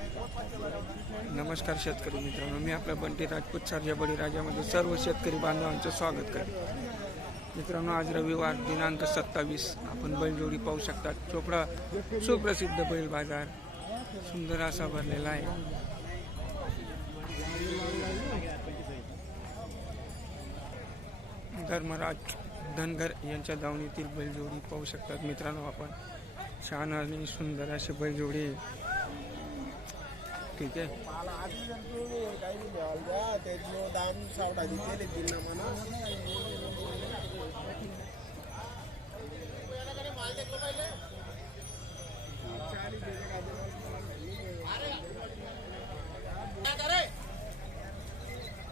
नमस्कार शेतकरी मित्रांनो, मी आपला बंटी राजपूत सर्जा बळीराजामध्ये सर्व शेतकरी बांधवांचं स्वागत करतो. मित्रांनो, आज रविवार दिनांक 27 आपण बैलजोडी पाहू शकतात. चोपडा सुप्रसिद्ध बैल बाजार सुंदर असा भरलेला आहे. धर्मराज धनगर यांच्या दावणीतील बैलजोडी पाहू शकतात. मित्रांनो, आपण छान आणि सुंदर अशी बैलजोडी, ठीक आहे.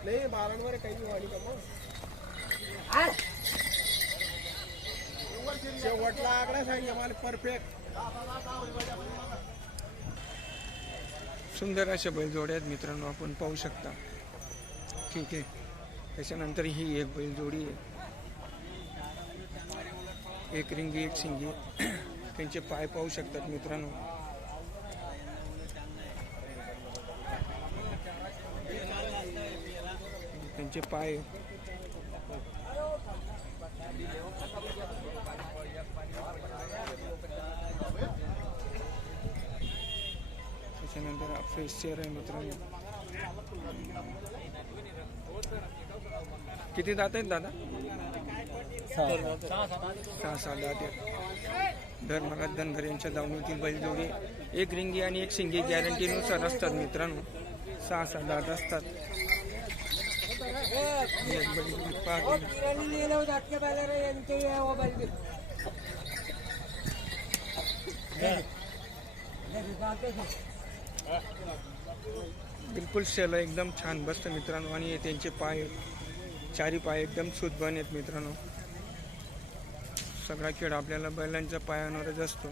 नाही बारांवर काही वाणी का मग शेवटला आकडा सांगितलं मला परफेक्ट. सुंदर अशा बैलजोड्या आहेत मित्रांनो, आपण पाहू शकता, ठीक आहे. त्याच्यानंतर ही एक बैलजोडी आहे, एक रिंगी एक शिंगी. त्यांचे पाय पाहू शकतात मित्रांनो. त्यांचे पाय त्याच्यानंतर फ्रेश चेअर आहे मित्रांनो. किती दात आहेत दादा? 6 दात आहेत. धर्मराज धनगर यांच्या दावणीतील बैलजोडी एक रिंगी आणि एक शिंगी गॅरंटीनुसार असतात मित्रांनो. 6 दात असतात. बिलकुल शेला एकदम छान बसतं मित्रांनो. आणि त्यांचे पाय, चारी पाय एकदम सुदबन आहेत मित्रांनो. सगळा खेळ आपल्याला बैलांच्या पायांवरच असतो.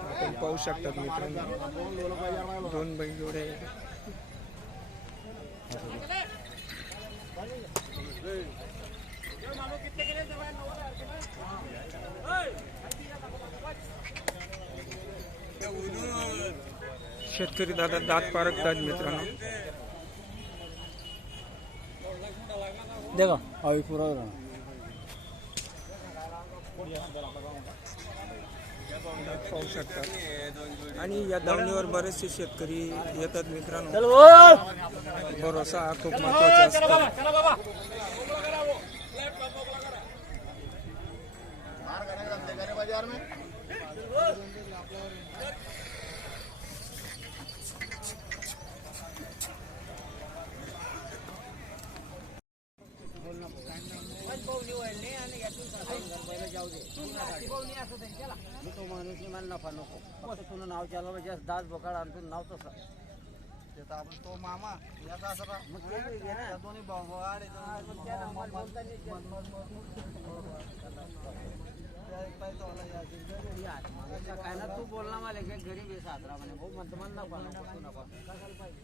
आपण पाहू शकतात मित्रांनो, 2 बैलजोडे. शेतकरी दादा दात पारखतात मित्रांनो. देखो अभी पूरा पाहू शकतात. आणि या दावणीवर बरेचसे शेतकरी येतात मित्रांनो. भरोसा हा खूप महत्वाचा असतो. तो माणूस मला नफा नको, फक्त तुला नाव चालवलं जास्त दास बोकाड आणतो नाव तसं त्याचा आपण तो मामा याचा असं मग ते ना दोन्ही भाववाड काय ना तू बोलला मला की गरीब आहे साजरा म्हणे भाऊ म्हणतो मला नफा नको तू नफा कशाला पाहिजे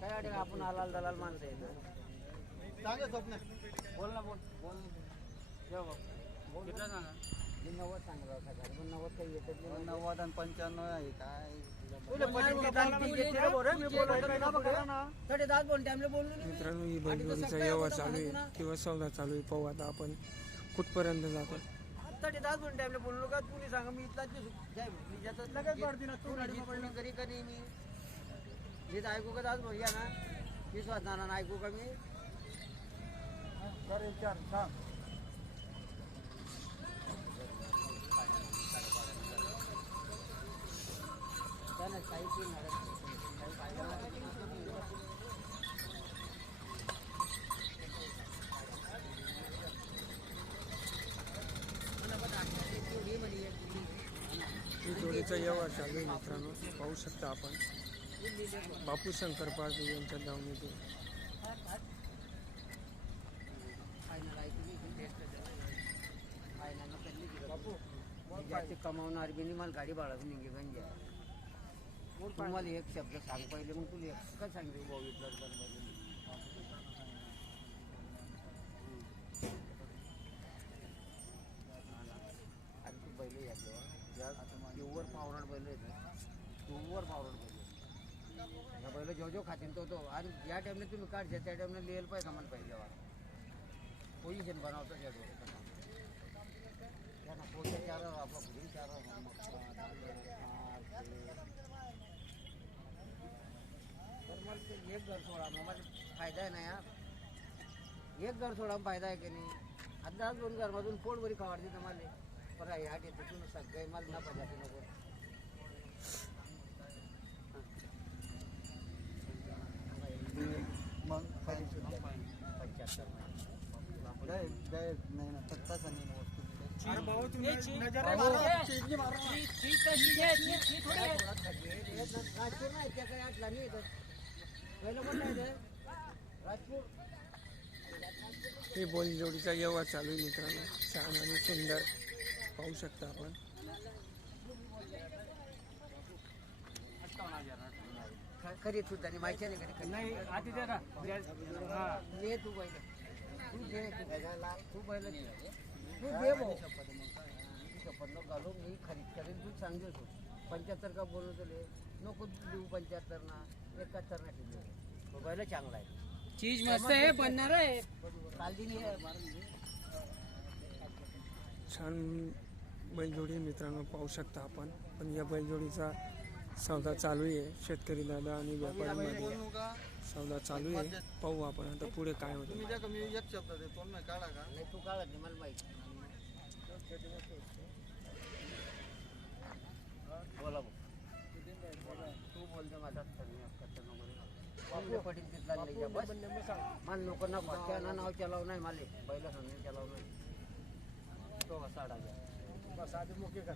काय वाटेल आपण आलाल दलाल माणसं येतं सांगा स्वप्न बोल ना बोल बोल किती सांगा 90 सांगा 90 काही येतात 90 आणि 95 आहे काय मित्रांनो, ही बैलजोडीचा व्यवहार चालू आहे किंवा सौदा चालू आहे. पाहू आता आपण कुठपर्यंत जातो. 10 बोलून टाइमला बोललो का तुम्ही सांगा मी इथलाच घरी का नाही मी जिथं ऐकू का आज भैया ना विश्वास ना ऐकू का मी विचार सांग जोडीचा व्यवहार चालू आहे मित्रांनो. पाहू शकता आपण बापू शंकर पारधी यांच्या दावणीतून. कमावणार बी मला गाडी भाडा निघे गंज तुम्हाला एक शब्द सांग पहिले मग तुला काय सांगितलं भाऊ पावरड बैल आहेत ओव्हर पावरड बैल या बैल जो खातील तो आणि ज्या टाईमला तुम्ही काढशा त्या टाईमला लिहायला पाहिजे आम्हाला पाहिजे पोझिशन बनवतो त्यांना पोझिशन चार आपलं घरी चार तर मग ते एक घर सोडा मग मला फायदा आहे ना यार एक घर सोडा फायदा आहे की नाही आता 2 घरमधून पोट बरी खवाडते तुम्हाला पण ह्या तिथून सगळे मला ना पाहिजे नको मग 75 नाही ना फक्तच नाही वस्तू अरे भाऊ तुम्ही नजर हे बैलजोडीचा व्यवहार चालू आहे मित्रांनो छान आणि सुंदर पाहू शकता आपण खरी तू त्यांनी माहिती नाही आधी दे ना ये तू पहिले तू दे तू पहिले तू दे भाऊ शपथ नको घालू मी खरीद करेन तू सांगेल तू 75 का बोलू तुले नको देऊ 75 ना 71 ना ठेवले तो पहिला चांगला आहे चीज मस्त आहे बनणार आहे कालदी नाही आहे छान बैलजोडी मित्रांनो पाहू शकता आपण पण या बैलजोडीचा सौदा चालू आहे शेतकरी दादा आणि व्यापाऱ्यांमध्ये सौदा चालू आहे पाहू आपण आता पुढे काय होतं मी एक शब्द देतो ना काढा का नाही तू काढत नाही मला माहिती बोला भाऊ तू बोलते माझा पटील तिथला नाही जा बस मला लोकांना भटक्याना नाव चलाव नाही मला पहिलं सांगणे चलाव नाही तो साडा घ्या बस आधी मोके कर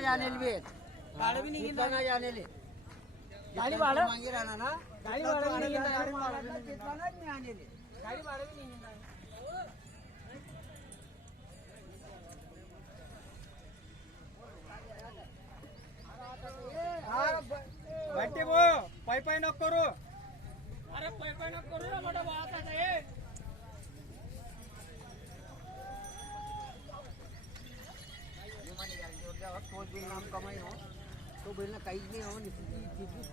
जानेल भी जानेल गाडी भाडं मागे राहणार ना गाडी भाडं गाडी भाडं बैठे वो पाय पाय नको करू अरे पाय पाय नको करू ना मोठा भाव आता आहे तो बिल नाम कमाई हो तो बिल ना काहीच नाही हो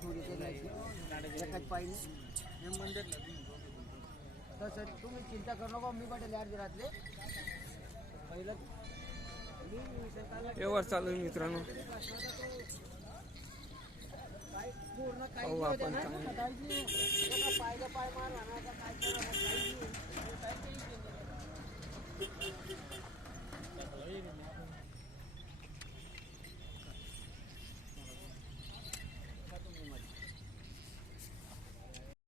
थोडी एकाच पाहिजे तर तुम्ही चिंता करू नका मी पाटील यार घरातले पहिलं व्यवहार चालू आहे मित्रांनो पाहू आपण काय पाय मार